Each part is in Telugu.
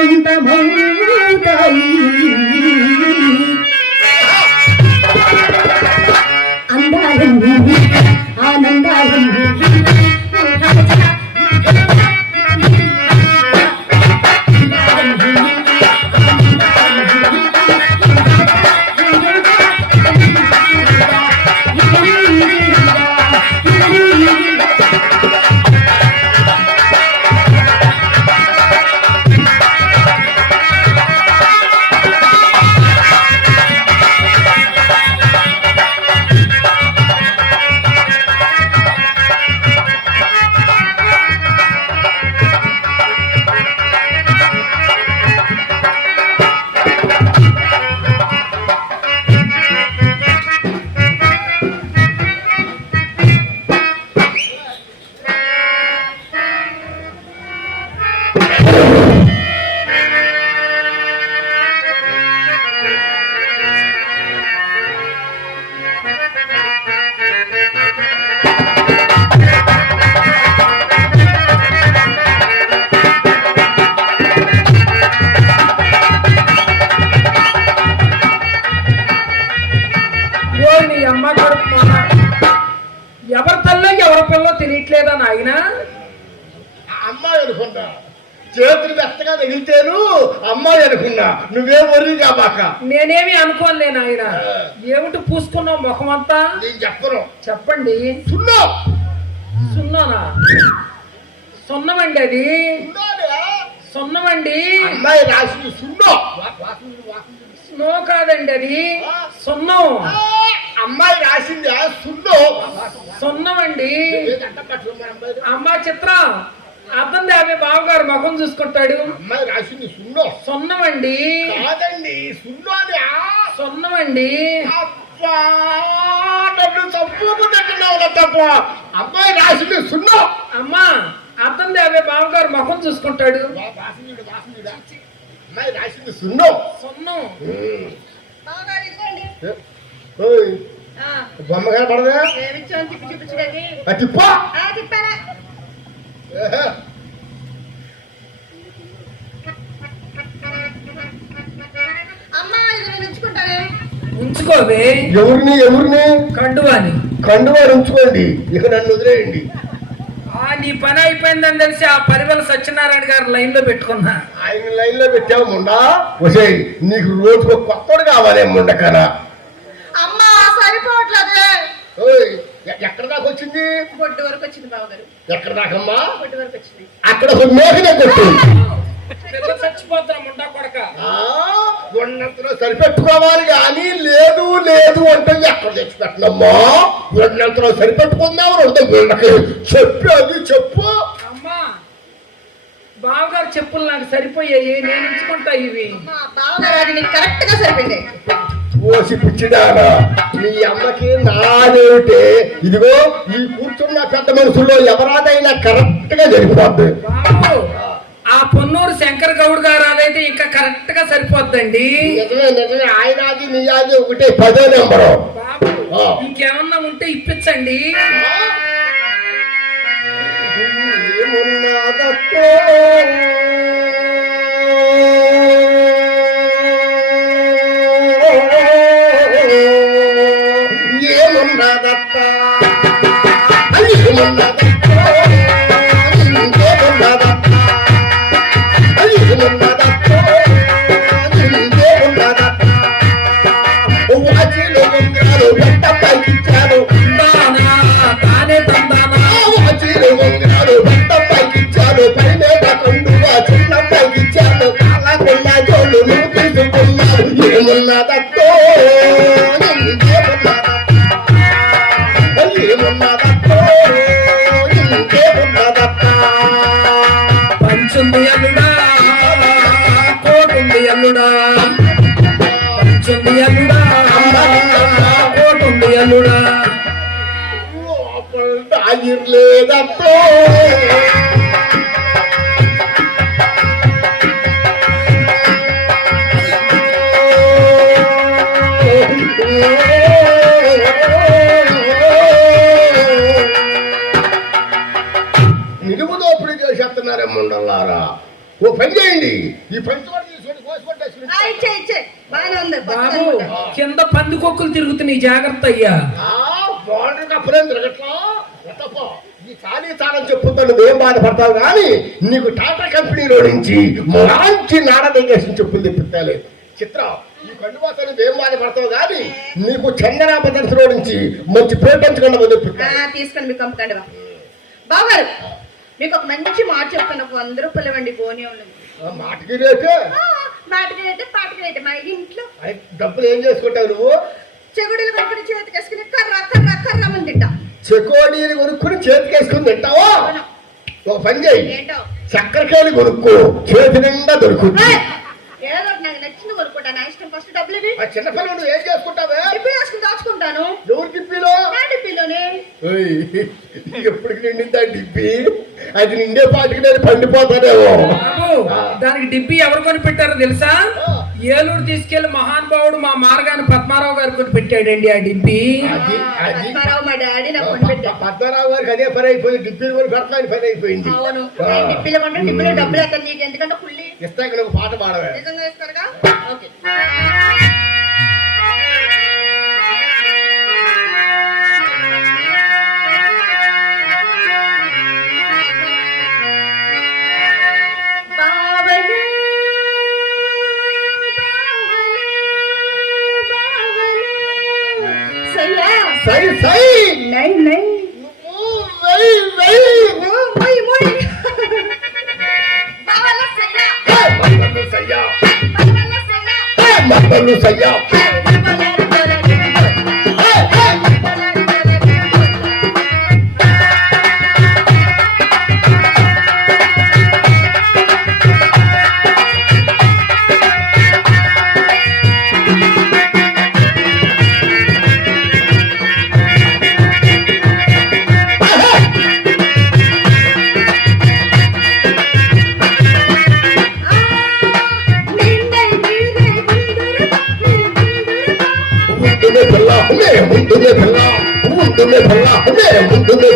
ভঙ্গ చేతులు మెత్తగా తగిలితేను అమ్మాయి అనుకున్నా. నువ్వే worry కాబాక. నేనేమి అనుకోనులే నాయన. ఏమిటి పూసుకున్నావు ముఖం అంతా నేను చెప్పను. చెప్పండి. సున్నా. సున్నానా? సున్నమండి అది. సున్నమండి. అమ్మాయి రాసింది సున్నా. స్నో కాదండి అది. సున్నం. అమ్మాయి రాసింది సున్నో సున్నమండి ఏదంట పట్టుకుని మరి అమ్మాయి అమ్మ చిత్రం అర్థం దేవి బావగారు ముఖం చూసుకుంటాడు. అమ్మాయి రాసింది సున్నో. సున్నమండి. కాదండి సున్నోని సున్నమండి. నన్ను చంపుకున్నట్టున్నావు తప్ప. అమ్మాయి రాసింది సున్నో. అమ్మా అర్థం దేవి బావగారు ముఖం చూసుకుంటాడు. అమ్మాయి రాసింది సున్నో. సున్నం. బొమ్మ కనపడదా తిప్పి తిప్ప. ఉంచుకోవే. ఎవరిని ఎవరిని? కండువాని. కండువారు ఉంచుకోండి. ఇక నన్ను వదిలేయండి. ఆ నీ పని అయిపోయిందని తెలిసి ఆ పరివల సత్యనారాయణ గారు లైన్లో పెట్టుకున్నా. ఆయన లైన్లో పెట్టావు ముండా? వసేయ్ నీకు రోజుకు కొత్తడు కావాలి ముండకనా అమ్మా సరిపోవట్లేదే. ఎక్కడ దాకా వచ్చింది? బొడ్డు వరకు వచ్చింది బావగారు. ఎక్కడ దాకమ్మా? బొడ్డు వరకు వచ్చింది. అక్కడ ఒక మేకనే కొట్టు పిల్ల చచ్చిపోతున్నా ముండా కొడక. ఆ, ఉన్నంతలో సరిపెట్టుకోవాలి కానీ లేదు లేదు అంటే ఎక్కడ తెచ్చి పెట్టనమ్మా? ఉన్నంతలో సరిపెట్టుకుందాం అంటే వీళ్ళకి చెప్పు అది చెప్పు. అమ్మా బావగారు చెప్పులు నాకు సరిపోయాయి నేను ఉంచుకుంటా ఇవి. అమ్మా బావగారు నీకు కరెక్ట్గా సరిపోయింది. ఓసి పిచ్చిదానా మీ అమ్మకి నాదేమిటే? ఇదిగో ఈ కూర్చున్న పెద్ద మనుషుల్లో ఎవరాదైనా కరెక్ట్గా జరిగిపోద్ది. ఆ పొన్నూరు శంకర్ గౌడ్ గారు అదైతే ఇంకా కరెక్ట్గా సరిపోద్దండి. నిజమే నిజమే. ఆయనాది ఒకటే పదో నెంబరు. ఇంకేమన్నా ఉంటే ఇప్పించండి. ఏమున్నదత్తో? ఏమున్నదత్తో ఇంకేమున్నదత్తో ఏమున్నదత్తో పంచుంది అల్లుడా కోటుంది అల్లుడా పంచుంది అల్లుడా కోటుంది అల్లుడా నిలువు దోపిడీ చేసేస్తున్నారే ముండల్లారా? ఓ పని చేయండి. ఈ పంచి కూడా తీసుకొని కోసి కొట్టేసి ఆ, ఇచ్చే ఇచ్చే. బాగానే ఉంది బాబు కింద పందికొక్కులు తిరుగుతున్నాయి జాగ్రత్త అయ్యా. ఈ ఖాళీ తాళం చెప్పుతాను నువ్వేం బాధపడతావు కానీ నీకు టాటా కంపెనీలో నుంచి మంచి చెప్పులు తెప్పిస్తాలే. చిత్రం. ఈ కండువాతో నువ్వేం బాధపడతావు కానీ నీకు చందన బ్రదర్స్లో నుంచి మంచి పేరు పెంచకుండా తెప్పిస్తా ఆ, తీసుకొని మీకు పంపకండి బా బావగారు మీకు ఒక మంచి మాట చెప్తాను. ఒక వంద రూపాయలు బోని ఉన్నది మాటకి రేటే? మాటకి రేటే పాటకి రేటే. మా ఇంట్లో డబ్బులు ఏం చేసుకుంటావు నువ్వు? చెగుడులు కొనుక్కుని చేతికి వేసుకుని కర్ర కర్ర కర్ర అని తింటా. చెకోడీలు కొనుక్కుని చేతికేసుకుని తింటావా. ఒక పని చేయి. ఏంటో? చక్కెరకేళి కొనుక్కో చేతి నిండా దొరుకుతుంది! ఏదో నాకు ఫస్ట్ డబ్బులు ఇవి ఆ చిన్నపిల్లలు ఏం చేసుకుంటావే? డిబ్బీ వేసుకుని దాచుకుంటాను. ఎవరు డిబ్బీలో నా డిబ్బీలోనే ఓయ్, ఎప్పటికి నిండిందా డిబ్బి అది నిండే పాటికి నేను పండిపోతానేమో. బాబు దానికి డిబ్బి ఎవరు కొని పెట్టారో తెలుసా ఏలూరు తీసుకెళ్ళి మహానుభావుడు మా మార్గాన్ని పద్మారావు గారు కొని పెట్టాడండి ఆ అది పద్మారావు మా డాడీ నాకు కొనిపెట్టాడు పద్మరావు గారికి అదే పని అయిపోయింది. డిబ్బీలు కూడా పెడతాని పని అయిపోయింది. అవును. డిబ్బీలో కొంటే నీకు. ఎందుకంటే పుల్లి పాట పాడవే. నిజంగా ఇస్తారుగా okay. can you say, yo? Tell me,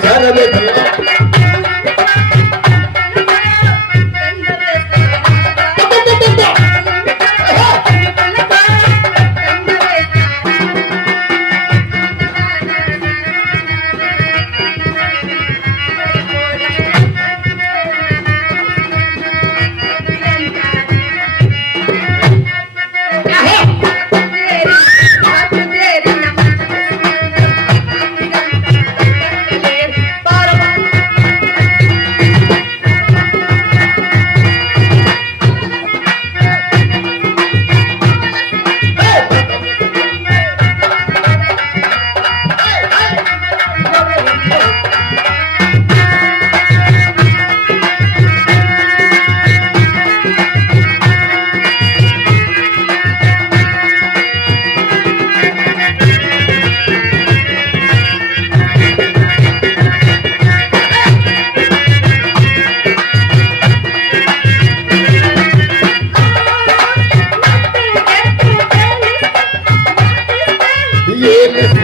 tell me,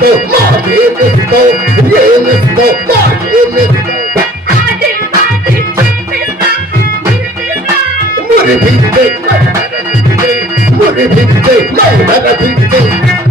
go, my business go, business go, my business go. Would it be today? Would it be today? Would it be today?